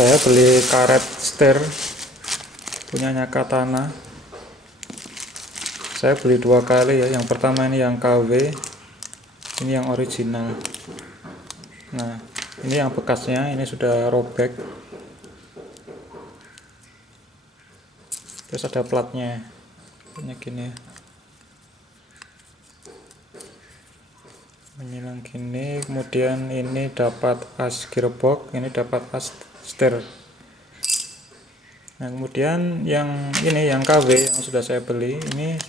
Saya beli karet setir punyanya Katana. Saya beli 2 kali ya. Yang pertama ini yang KW, ini yang original. Nah, ini yang bekasnya, ini sudah robek. Terus ada platnya, punya gini ya. Menyilang gini, kemudian ini dapat as gearbox, ini dapat as setir. Nah, kemudian yang ini yang KW yang sudah saya beli, ini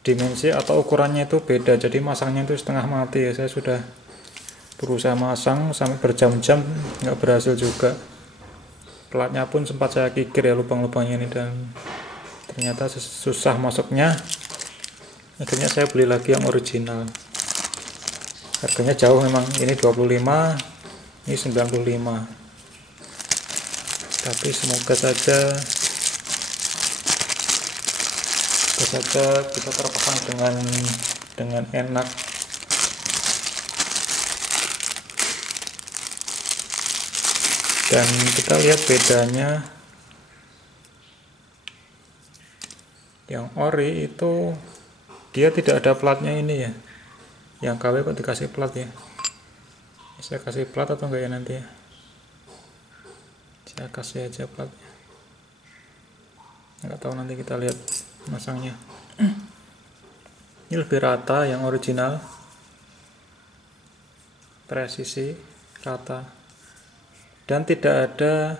dimensi atau ukurannya itu beda, jadi masangnya itu setengah mati ya. Saya sudah berusaha masang sampai berjam-jam nggak berhasil juga. Platnya pun sempat saya kikir ya, lubang-lubangnya ini, dan ternyata susah masuknya. Akhirnya saya beli lagi yang original. Harganya jauh memang, ini 25, ini 95. Tapi semoga saja kita terpasang dengan enak. Dan kita lihat bedanya. Yang ori itu dia tidak ada platnya ini ya. Yang KW kok dikasih plat ya. Saya kasih plat atau enggak ya nanti ya. Saya kasih aja platnya. Nggak tahu, nanti kita lihat masangnya. Ini lebih rata yang original, presisi rata, dan tidak ada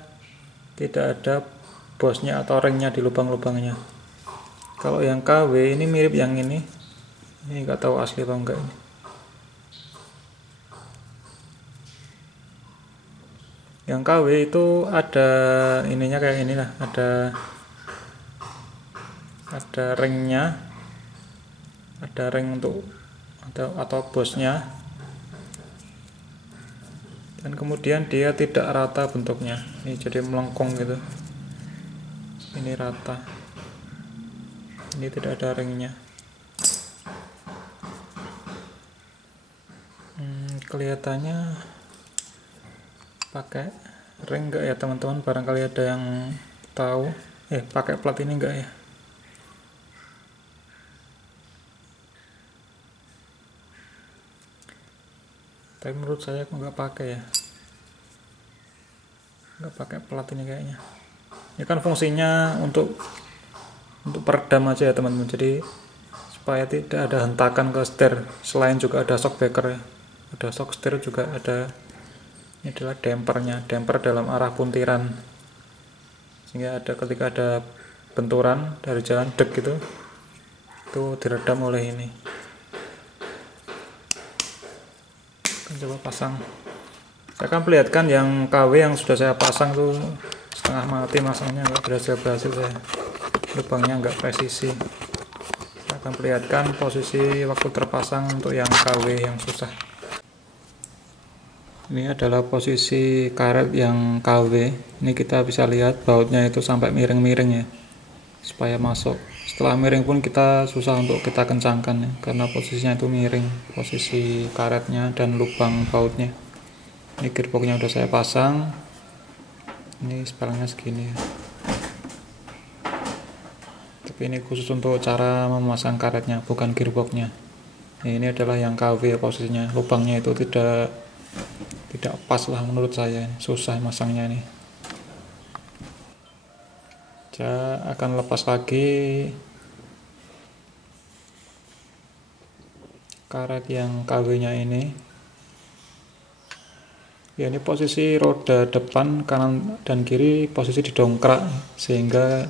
bosnya atau ringnya di lubang-lubangnya. Kalau yang KW ini mirip yang ini nggak tahu asli atau enggak ini. Yang KW itu ada ininya kayak inilah, ada ringnya, ada ring untuk atau bosnya, dan kemudian dia tidak rata bentuknya, ini jadi melengkung gitu. Ini rata, ini tidak ada ringnya. Kelihatannya pakai ring enggak ya teman-teman? Barangkali ada yang tahu. Pakai plat ini enggak ya? Tapi menurut saya kok nggak pakai ya, nggak pakai plat ini kayaknya. Ini kan fungsinya untuk peredam aja ya teman-teman, jadi supaya tidak ada hentakan ke setir. Selain juga ada shock breaker ya, ada shock setir juga ada. Ini adalah dampernya, damper dalam arah puntiran, sehingga ketika ada benturan dari jalan dek gitu, itu diredam oleh ini. Coba pasang. Saya akan perlihatkan yang KW yang sudah saya pasang tuh setengah mati masangnya, nggak berhasil saya. Lubangnya nggak presisi. Saya akan perlihatkan posisi waktu terpasang untuk yang KW yang susah. Ini adalah posisi karet yang KW. Ini kita bisa lihat bautnya itu sampai miring-miring ya, supaya masuk. Setelah miring pun kita susah untuk kita kencangkan ya, karena posisinya itu miring, posisi karetnya dan lubang bautnya. Ini gearboxnya udah saya pasang. Ini spelnya segini ya. Tapi ini khusus untuk cara memasang karetnya, bukan gearboxnya. Ini adalah yang KW ya, posisinya. Lubangnya itu tidak pas lah menurut saya. Susah masangnya nih. Saya akan lepas lagi karet yang KW nya ini ya. Ini posisi roda depan, kanan dan kiri posisi didongkrak, sehingga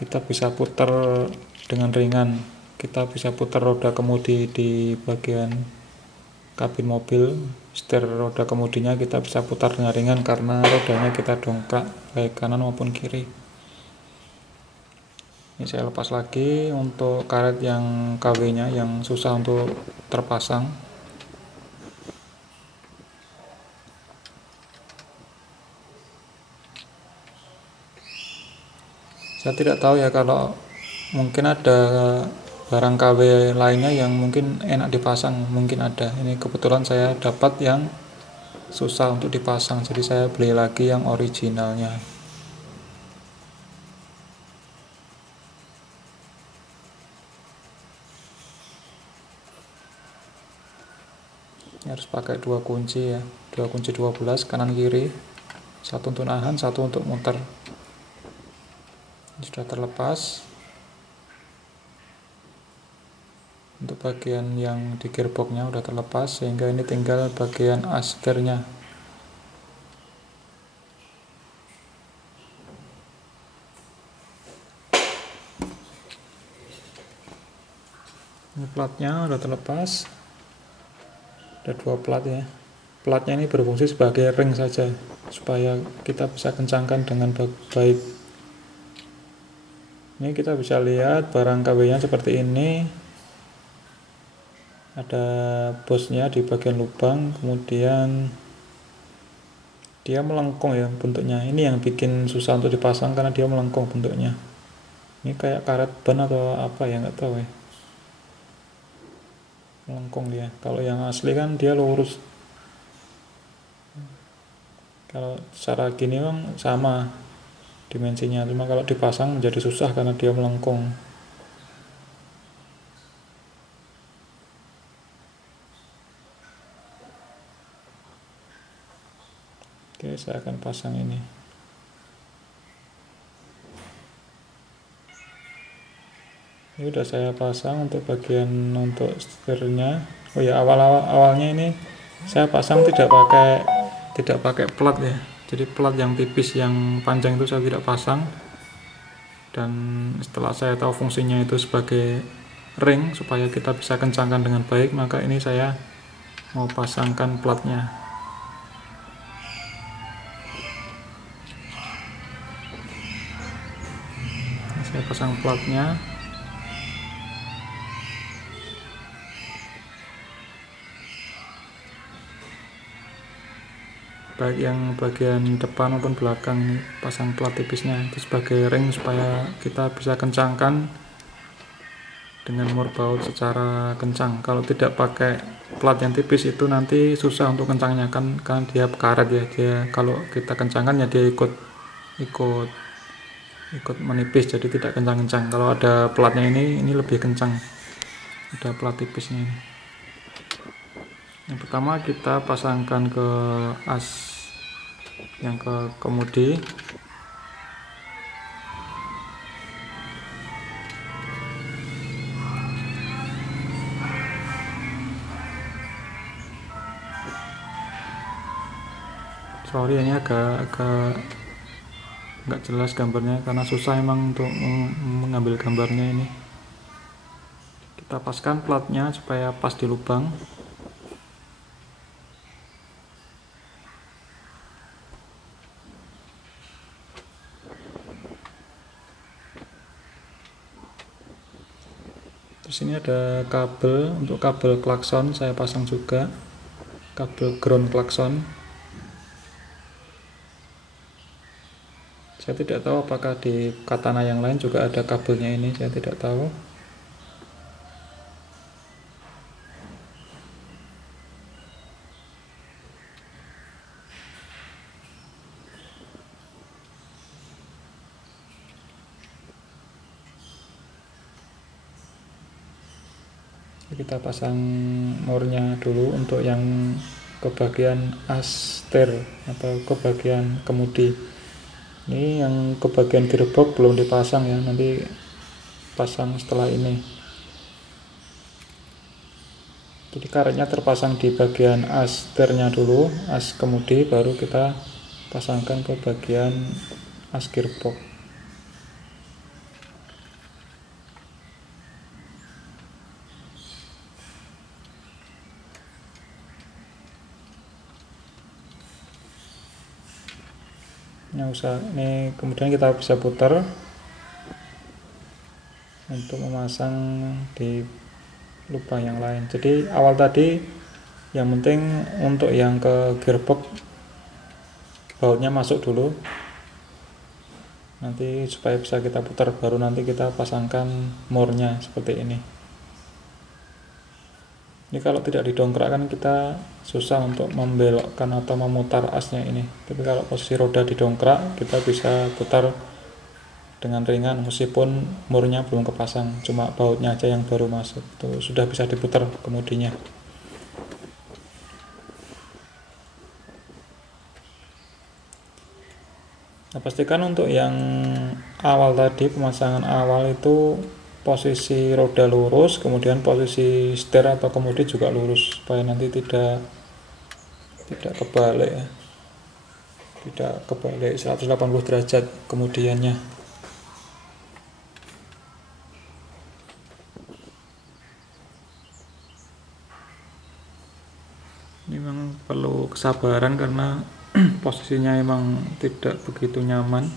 kita bisa putar dengan ringan. Kita bisa putar roda kemudi di bagian kabin mobil. Setir roda kemudinya kita bisa putar dengan ringan karena rodanya kita dongkrak baik kanan maupun kiri. Ini saya lepas lagi untuk karet yang KW nya yang susah untuk terpasang. Saya tidak tahu ya, kalau mungkin ada barang KW lainnya yang mungkin enak dipasang, mungkin ada. Ini kebetulan saya dapat yang susah untuk dipasang, jadi saya beli lagi yang originalnya. Ini harus pakai 2 kunci ya, 2 kunci 12 kanan kiri, satu untuk nahan, satu untuk muter. Ini sudah terlepas. Untuk bagian yang di gearboxnya udah terlepas, sehingga ini tinggal bagian as setirnya. Ini platnya udah terlepas, ada 2 plat ya. Platnya ini berfungsi sebagai ring saja, supaya kita bisa kencangkan dengan baik. Ini kita bisa lihat barang KW nya seperti ini, ada bosnya di bagian lubang, kemudian dia melengkung ya bentuknya. Ini yang bikin susah untuk dipasang karena dia melengkung bentuknya. Ini kayak karet ban atau apa ya, nggak tahu ya, melengkung dia. Kalau yang asli kan dia lurus, kalau secara gini kan sama dimensinya, cuma kalau dipasang menjadi susah karena dia melengkung. Oke, saya akan pasang ini. Ini udah saya pasang untuk bagian untuk setirnya. Oh ya, awalnya ini saya pasang tidak pakai plat ya. Jadi plat yang tipis yang panjang itu saya tidak pasang. Dan setelah saya tahu fungsinya itu sebagai ring supaya kita bisa kencangkan dengan baik, maka ini saya mau pasangkan platnya. Saya pasang platnya. Baik yang bagian depan maupun belakang, ini pasang plat tipisnya itu sebagai ring supaya kita bisa kencangkan dengan mur baut secara kencang. Kalau tidak pakai plat yang tipis itu nanti susah untuk kencangnya, kan dia karet ya, dia kalau kita kencangkan ya dia ikut menipis, jadi tidak kencang-kencang. Kalau ada platnya ini lebih kencang, ada plat tipisnya ini. Yang pertama kita pasangkan ke as yang ke kemudi. Sorry ini agak nggak jelas gambarnya karena susah emang untuk mengambil gambarnya ini. Kita paskan platnya supaya pas di lubang. Terus ini ada kabel, untuk kabel klakson saya pasang juga, kabel ground klakson. Saya tidak tahu apakah di katana yang lain juga ada kabelnya ini, saya tidak tahu. Kita pasang murnya dulu untuk yang ke bagian as setir atau ke bagian kemudi. Ini yang ke bagian gearbox belum dipasang ya, nanti pasang setelah ini. Jadi karetnya terpasang di bagian as setirnya dulu, as kemudi, baru kita pasangkan ke bagian as gearbox. Ini kemudian kita bisa putar untuk memasang di lubang yang lain. Jadi awal tadi yang penting untuk yang ke gearbox bautnya masuk dulu, nanti supaya bisa kita putar, baru nanti kita pasangkan murnya seperti ini. Ini kalau tidak didongkrak kan kita susah untuk membelokkan atau memutar asnya ini. Tapi kalau posisi roda didongkrak, kita bisa putar dengan ringan meskipun murnya belum kepasang, cuma bautnya aja yang baru masuk. Itu sudah bisa diputar kemudinya. Nah, pastikan untuk yang awal tadi, pemasangan awal itu posisi roda lurus, kemudian posisi setir atau kemudi juga lurus supaya nanti tidak kebalik ya. Tidak kebalik 180 derajat kemudiannya. Ini memang perlu kesabaran karena posisinya emang tidak begitu nyaman.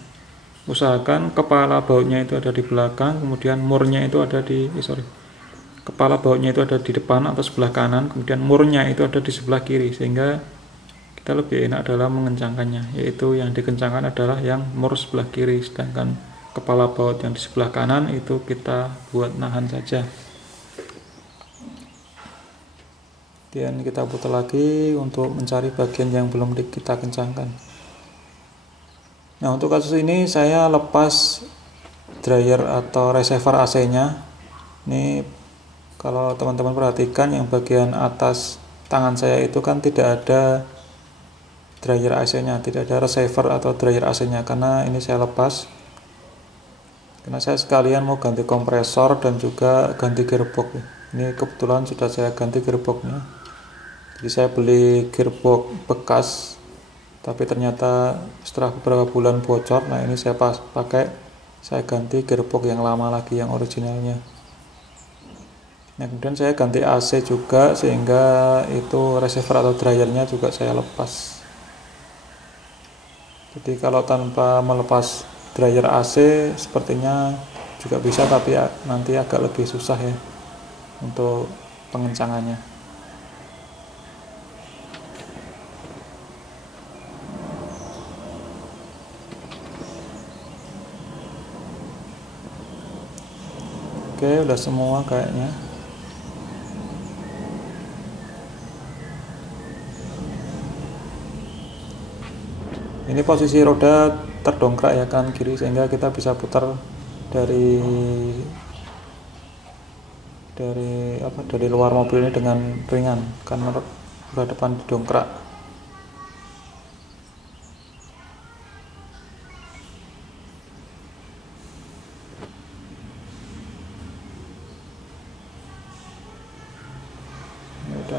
Usahakan kepala bautnya itu ada di belakang, kemudian murnya itu ada kepala bautnya itu ada di depan atau sebelah kanan, kemudian murnya itu ada di sebelah kiri, sehingga kita lebih enak dalam mengencangkannya, yaitu yang dikencangkan adalah yang mur sebelah kiri, sedangkan kepala baut yang di sebelah kanan itu kita buat nahan saja. Kemudian kita putar lagi untuk mencari bagian yang belum kita kencangkan. Nah, untuk kasus ini saya lepas dryer atau receiver AC-nya. Ini kalau teman-teman perhatikan yang bagian atas tangan saya itu kan tidak ada dryer AC-nya, tidak ada receiver atau dryer AC-nya, karena ini saya lepas. Karena saya sekalian mau ganti kompresor dan juga ganti gearbox. Ini kebetulan sudah saya ganti gearboxnya. Jadi saya beli gearbox bekas, tapi ternyata setelah beberapa bulan bocor. Nah, ini saya saya ganti gearbox yang lama lagi, yang originalnya. Nah, kemudian saya ganti AC juga, sehingga itu receiver atau dryernya juga saya lepas. Jadi kalau tanpa melepas dryer AC sepertinya juga bisa, tapi nanti agak lebih susah ya untuk pengencangannya. Oke, udah semua kayaknya. Ini posisi roda terdongkrak ya kanan kiri, sehingga kita bisa putar dari luar mobil ini dengan ringan karena roda depan didongkrak.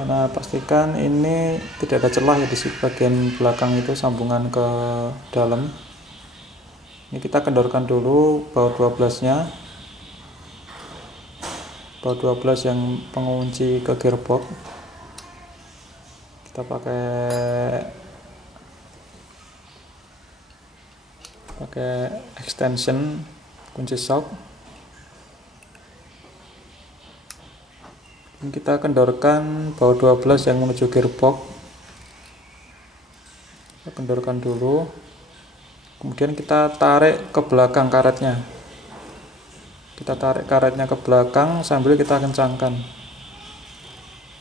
Nah, pastikan ini tidak ada celah ya di bagian belakang itu, sambungan ke dalam. Ini kita kendorkan dulu baut 12 nya, baut 12 yang pengunci ke gearbox. Kita pakai extension kunci shock. Kita kendorkan baut 12 yang menuju gearbox. Kita kendorkan dulu, kemudian kita tarik ke belakang karetnya. Kita tarik karetnya ke belakang sambil kita kencangkan.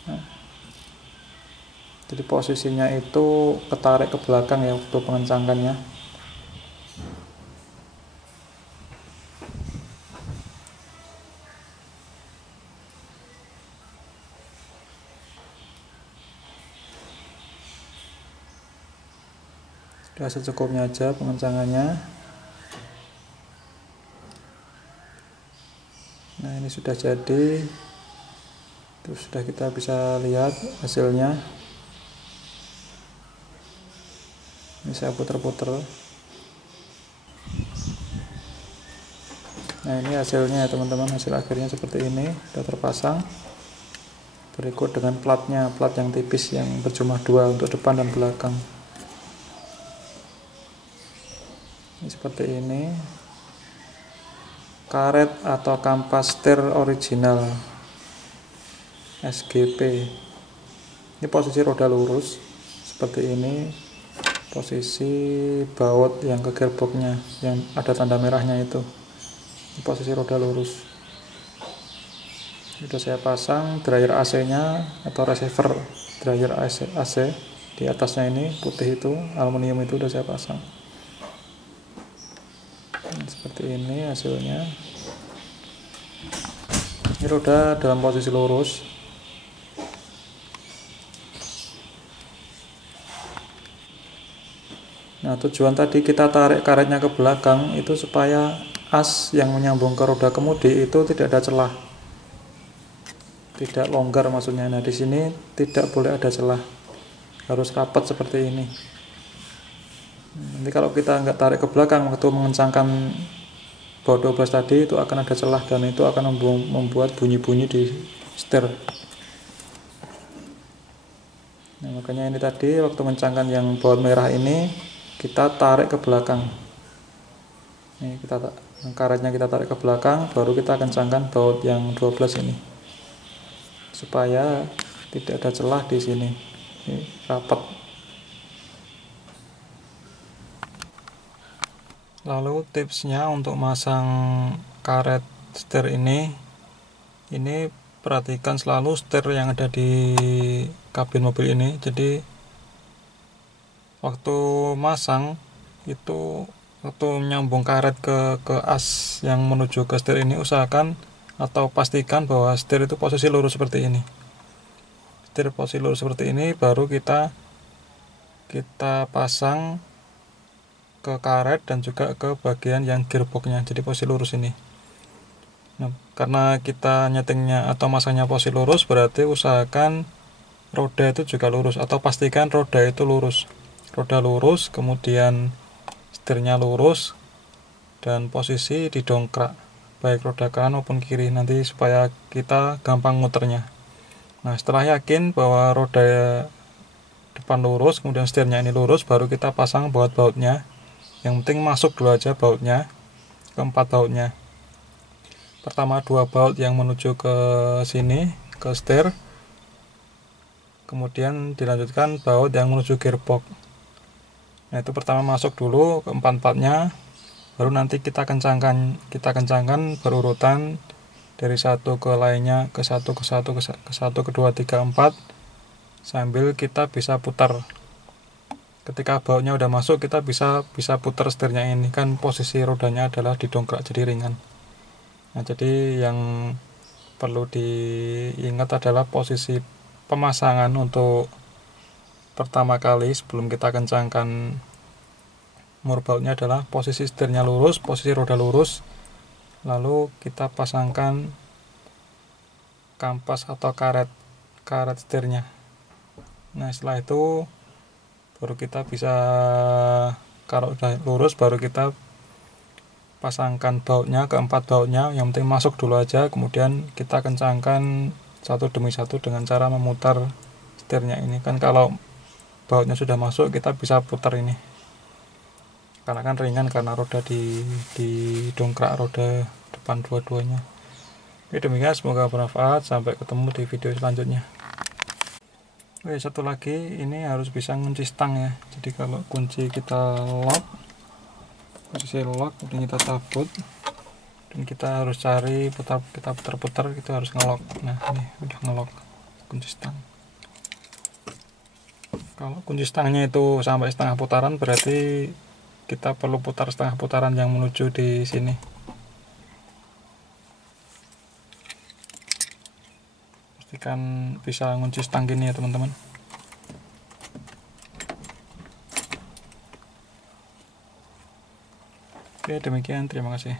Nah, jadi posisinya itu ketarik ke belakang ya untuk pengencangkannya. Sudah secukupnya aja pengencangannya. Nah, ini sudah jadi. Terus sudah kita bisa lihat hasilnya. Ini saya puter-puter. Nah, ini hasilnya ya teman-teman, hasil akhirnya seperti ini, sudah terpasang. Berikut dengan platnya, plat yang tipis yang berjumlah 2 untuk depan dan belakang. Ini seperti ini. Karet atau kampas setir original SGP. Ini posisi roda lurus seperti ini. Posisi baut yang ke gearboxnya yang ada tanda merahnya itu. Ini posisi roda lurus. Sudah saya pasang dryer AC nya atau receiver dryer AC di atasnya, ini putih itu aluminium itu udah saya pasang. Seperti ini hasilnya. Ini roda dalam posisi lurus. Nah, tujuan tadi kita tarik karetnya ke belakang itu supaya as yang menyambung ke roda kemudi itu tidak ada celah, tidak longgar maksudnya. Nah, di sini tidak boleh ada celah, harus rapat seperti ini. Nanti kalau kita nggak tarik ke belakang waktu mengencangkan baut 12 tadi, itu akan ada celah dan itu akan membuat bunyi-bunyi di setir. Nah, makanya ini tadi waktu mengencangkan yang baut merah ini kita tarik ke belakang. Ini karetnya kita tarik ke belakang, baru kita kencangkan baut yang 12 ini supaya tidak ada celah di sini. Ini rapat. Lalu tipsnya untuk masang karet setir ini perhatikan selalu setir yang ada di kabin mobil ini. Jadi waktu masang itu, waktu nyambung karet ke as yang menuju ke setir ini, usahakan atau pastikan bahwa setir itu posisi lurus seperti ini. Setir posisi lurus seperti ini baru kita pasang ke karet dan juga ke bagian yang gearboxnya, jadi posisi lurus ini. Nah, karena kita nyetingnya atau masangnya posisi lurus, berarti usahakan roda itu juga lurus, atau pastikan roda itu lurus. Roda lurus, kemudian setirnya lurus, dan posisi didongkrak baik roda kanan maupun kiri, nanti supaya kita gampang muternya. Nah, setelah yakin bahwa roda depan lurus, kemudian setirnya ini lurus, baru kita pasang baut-bautnya. Yang penting masuk dulu aja bautnya, keempat bautnya. Pertama 2 baut yang menuju ke sini, ke setir, kemudian dilanjutkan baut yang menuju gearbox. Nah, itu pertama masuk dulu ke empat-empatnya, baru nanti kita kencangkan berurutan dari satu ke lainnya, ke satu, ke 2, 3, 4, sambil kita bisa putar. Ketika bautnya udah masuk, kita bisa putar setirnya ini, kan posisi rodanya adalah didongkrak jadi ringan. Nah, jadi yang perlu diingat adalah posisi pemasangan untuk pertama kali sebelum kita kencangkan mur bautnya adalah posisi setirnya lurus, posisi roda lurus, lalu kita pasangkan kampas atau karet setirnya. Nah, setelah itu baru kita bisa, kalau udah lurus baru kita pasangkan bautnya, keempat bautnya, yang penting masuk dulu aja, kemudian kita kencangkan satu demi satu dengan cara memutar setirnya ini. Kan kalau bautnya sudah masuk, kita bisa putar ini, karena kan ringan karena roda dongkrak roda depan dua-duanya. Oke, demikian, semoga bermanfaat. Sampai ketemu di video selanjutnya. Oke, satu lagi, ini harus bisa ngunci stang ya. Jadi kalau kunci kita lock, posisi lock, kemudian kita tabut, dan kita harus cari kita putar-putar, kita harus ngelock. Nah, ini udah ngelock kunci stang. Kalau kunci stangnya itu sampai setengah putaran, berarti kita perlu putar setengah putaran yang menuju di sini. Pastikan bisa ngunci stang gini ya teman-teman. Oke, demikian, terima kasih.